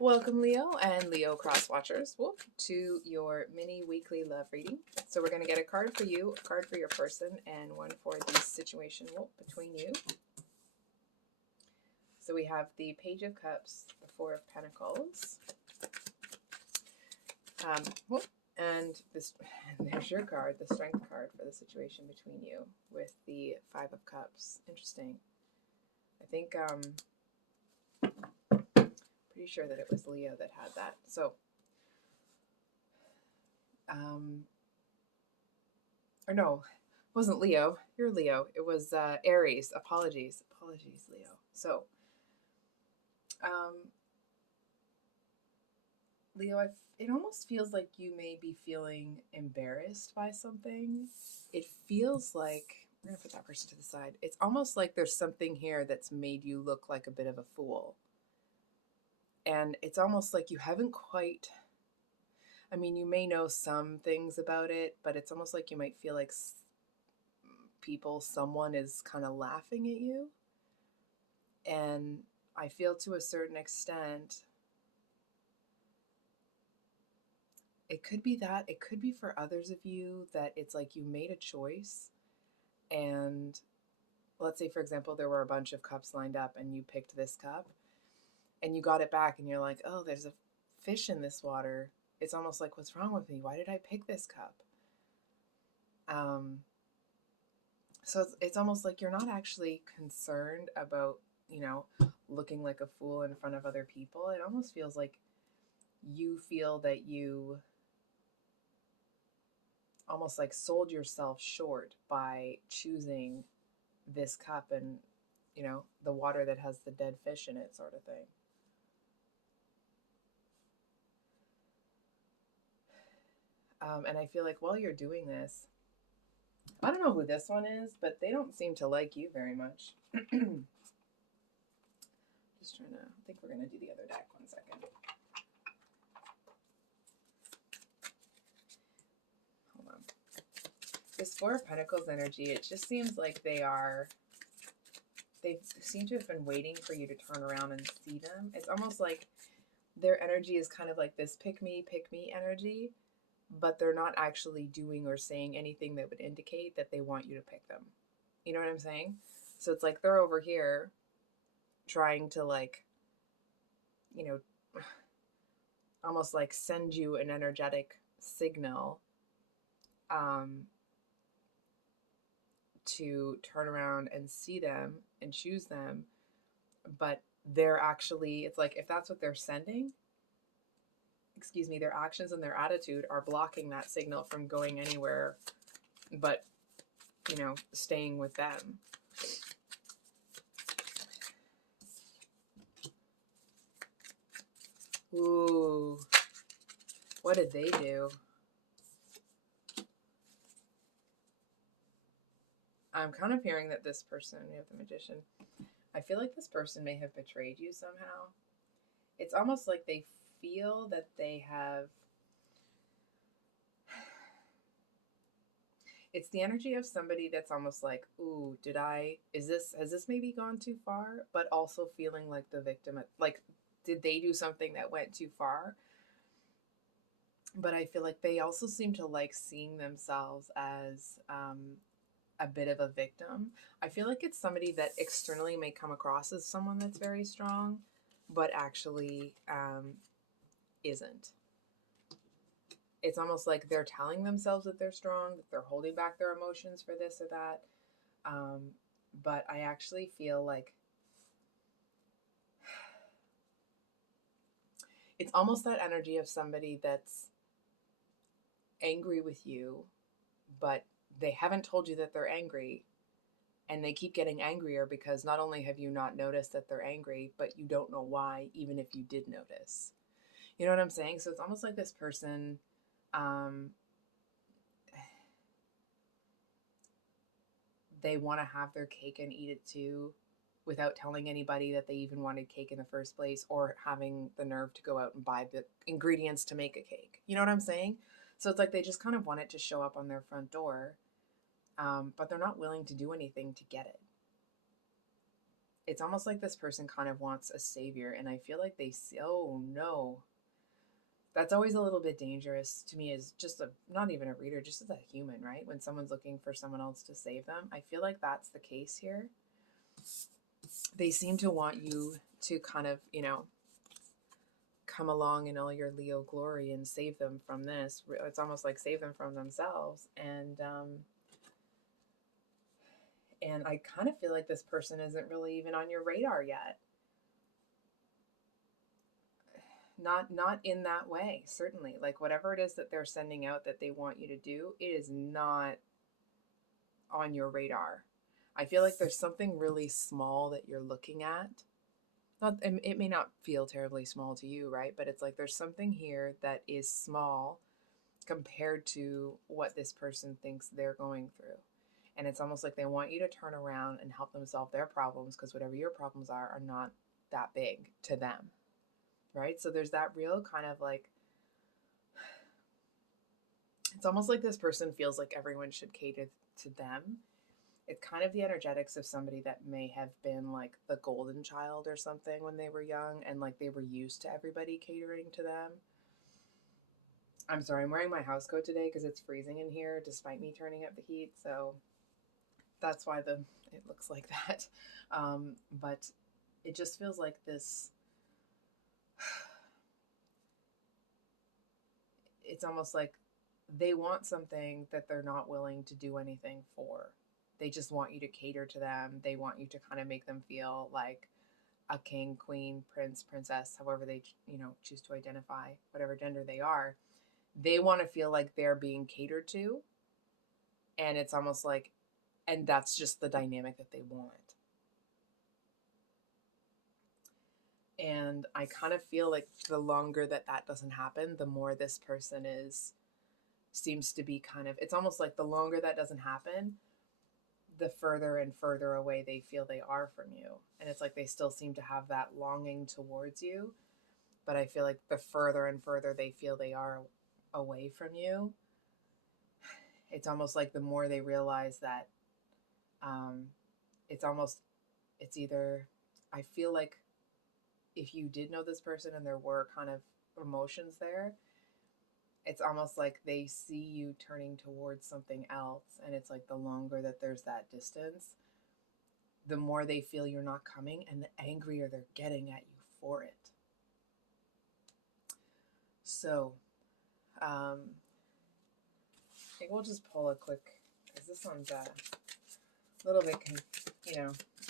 Welcome, Leo and Leo Cross Watchers, to your mini weekly love reading. So we're going to get a card for you, a card for your person, and one for the situation between you. So we have the Page of Cups, the Four of Pentacles, and this. And there's your card, the Strength card for the situation between you, with the Five of Cups. Interesting. I think pretty sure that it was Leo that had that. So or no, it wasn't Leo. You're Leo. It was Aries. Apologies, Leo. So, um, Leo, it almost feels like you may be feeling embarrassed by something. It feels like we're gonna put that person to the side. It's almost like there's something here that's made you look like a bit of a fool, and it's almost like you haven't quite. I mean, you may know some things about it, but it's almost like you might feel like someone is kind of laughing at you. And I feel to a certain extent, it could be that. It could be for others of you that it's like you made a choice. And let's say, for example, there were a bunch of cups lined up and you picked this cup and you got it back and you're like, oh, there's a fish in this water. It's almost like, what's wrong with me? Why did I pick this cup? So it's almost like you're not actually concerned about, looking like a fool in front of other people. It almost feels like you feel that you almost like sold yourself short by choosing this cup and, the water that has the dead fish in it, sort of thing. And I feel like while you're doing this, I don't know who this one is, but they don't seem to like you very much. Just trying to, I think we're going to do the other deck. 1 second. Hold on. This Four of Pentacles energy, it just seems like they seem to have been waiting for you to turn around and see them. It's almost like their energy is kind of like this pick me energy, but they're not actually doing or saying anything that would indicate that they want you to pick them. You know what I'm saying? So it's like they're over here trying to, like, you know, almost like send you an energetic signal to turn around and see them and choose them. But they're actually, it's like if that's what they're sending, excuse me, their actions and their attitude are blocking that signal from going anywhere but, staying with them. Ooh, what did they do? I'm kind of hearing that this person, we have the Magician, I feel like this person may have betrayed you somehow. It's almost like they feel that they have, it's the energy of somebody that's almost like, ooh, has this maybe gone too far? But also feeling like the victim, like, did they do something that went too far? But I feel like they also seem to like seeing themselves as a bit of a victim. I feel like it's somebody that externally may come across as someone that's very strong, but actually isn't. It's almost like they're telling themselves that they're strong, that they're holding back their emotions for this or that. But I actually feel like it's almost that energy of somebody that's angry with you, but they haven't told you that they're angry, and they keep getting angrier because not only have you not noticed that they're angry, but you don't know why, even if you did notice. You know what I'm saying? So it's almost like this person, um, they want to have their cake and eat it too, without telling anybody that they even wanted cake in the first place, or having the nerve to go out and buy the ingredients to make a cake. You know what I'm saying? So it's like they just kind of want it to show up on their front door, but they're not willing to do anything to get it. it's almost like this person kind of wants a savior, and I feel like they see, oh no, that's always a little bit dangerous to me as just a, not even a reader, just as a human, right? When someone's looking for someone else to save them, I feel like that's the case here. They seem to want you to kind of, come along in all your Leo glory and save them from this. It's almost like save them from themselves. And I kind of feel like this person isn't really even on your radar yet. Not in that way, certainly. Like whatever it is that they're sending out that they want you to do, it is not on your radar. I feel like there's something really small that you're looking at. Not, it may not feel terribly small to you, right? But it's like there's something here that is small compared to what this person thinks they're going through. And it's almost like they want you to turn around and help them solve their problems, because whatever your problems are not that big to them, right? So there's that real kind of like, it's almost like this person feels like everyone should cater to them. It's kind of the energetics of somebody that may have been like the golden child or something when they were young, and like they were used to everybody catering to them. I'm sorry, I'm wearing my house coat today because it's freezing in here despite me turning up the heat. So that's why it looks like that. But it just feels like this. It's almost like they want something that they're not willing to do anything for. They just want you to cater to them. They want you to kind of make them feel like a king, queen, prince, princess, however they, choose to identify, whatever gender they are. They want to feel like they're being catered to. And it's almost like, and that's just the dynamic that they want. And I kind of feel like the longer that doesn't happen, the more this person seems to be kind of, it's almost like the longer that doesn't happen, the further and further away they feel they are from you. And it's like they still seem to have that longing towards you, but I feel like the further and further they feel they are away from you, it's almost like the more they realize that it's either, I feel like if you did know this person and there were kind of emotions there, it's almost like they see you turning towards something else. And it's like the longer that there's that distance, the more they feel you're not coming and the angrier they're getting at you for it. So, I think we'll just pull a quick, because this one's a little bit,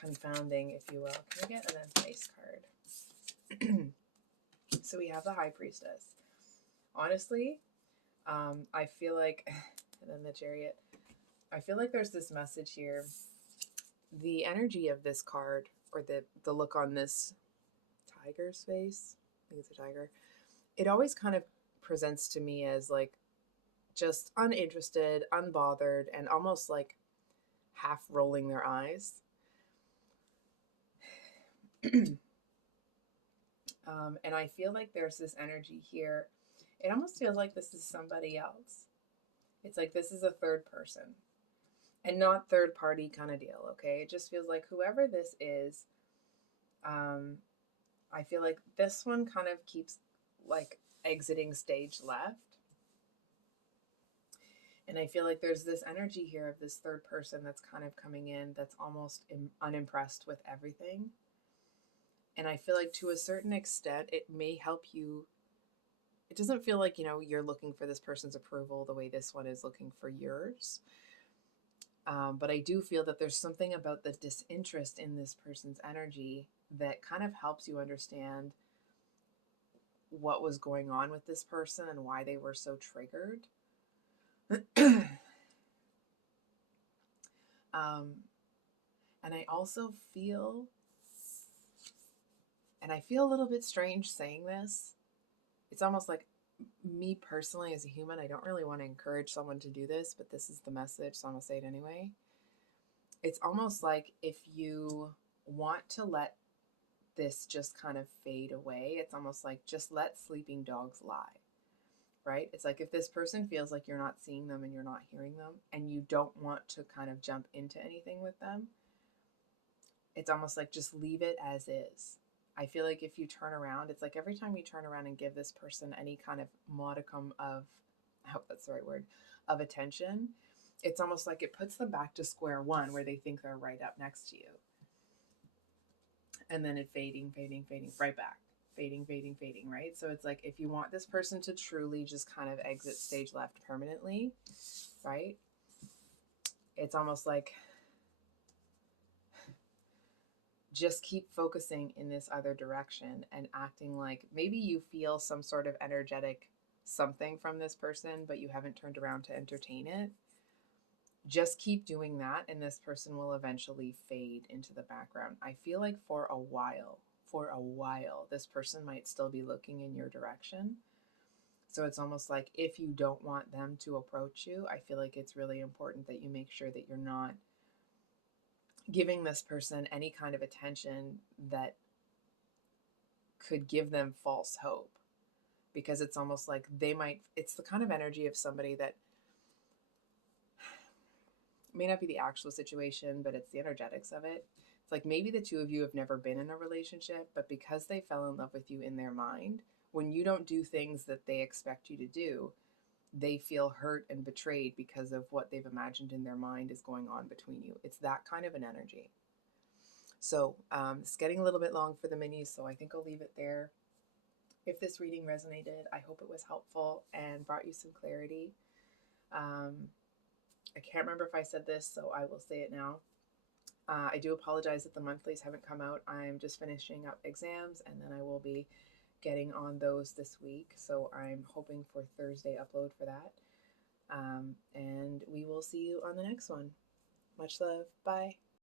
confounding, if you will. Can we get an advice card? So we have the High Priestess. Honestly, I feel like, and then the Chariot, I feel like there's this message here. The energy of this card, or the look on this tiger's face, I think it's a tiger, it always kind of presents to me as like just uninterested, unbothered, and almost like half rolling their eyes. And I feel like there's this energy here. It almost feels like this is somebody else. It's like this is a third person and not third party kind of deal, okay? It just feels like whoever this is, I feel like this one kind of keeps like exiting stage left. And I feel like there's this energy here of this third person that's kind of coming in that's almost unimpressed with everything. And I feel like to a certain extent, it may help you. It doesn't feel like, you're looking for this person's approval the way this one is looking for yours. But I do feel that there's something about the disinterest in this person's energy that kind of helps you understand what was going on with this person and why they were so triggered. And I also feel, and I feel a little bit strange saying this. It's almost like me personally as a human, I don't really want to encourage someone to do this, but this is the message, so I'm going to say it anyway. It's almost like if you want to let this just kind of fade away, it's almost like just let sleeping dogs lie, right? It's like if this person feels like you're not seeing them and you're not hearing them and you don't want to kind of jump into anything with them, it's almost like just leave it as is. I feel like if you turn around, it's like every time you turn around and give this person any kind of modicum of, I hope that's the right word, of attention, it's almost like it puts them back to square one where they think they're right up next to you. And then it fading, fading, fading, right back. Fading, fading, fading, right? So it's like if you want this person to truly just kind of exit stage left permanently, right? It's almost like just keep focusing in this other direction and acting like maybe you feel some sort of energetic something from this person, but you haven't turned around to entertain it. Just keep doing that, and this person will eventually fade into the background. I feel like for a while, this person might still be looking in your direction. So it's almost like if you don't want them to approach you, I feel like it's really important that you make sure that you're not giving this person any kind of attention that could give them false hope, because it's almost like it's the kind of energy of somebody that may not be the actual situation, but it's the energetics of it. It's like maybe the two of you have never been in a relationship, but because they fell in love with you in their mind, when you don't do things that they expect you to do, they feel hurt and betrayed because of what they've imagined in their mind is going on between you. It's that kind of an energy. So it's getting a little bit long for the minis, so I think I'll leave it there. If this reading resonated, I hope it was helpful and brought you some clarity. I can't remember if I said this, so I will say it now. I do apologize that the monthlies haven't come out. I'm just finishing up exams, and then I will be getting on those this week. So I'm hoping for Thursday upload for that. And we will see you on the next one. Much love. Bye.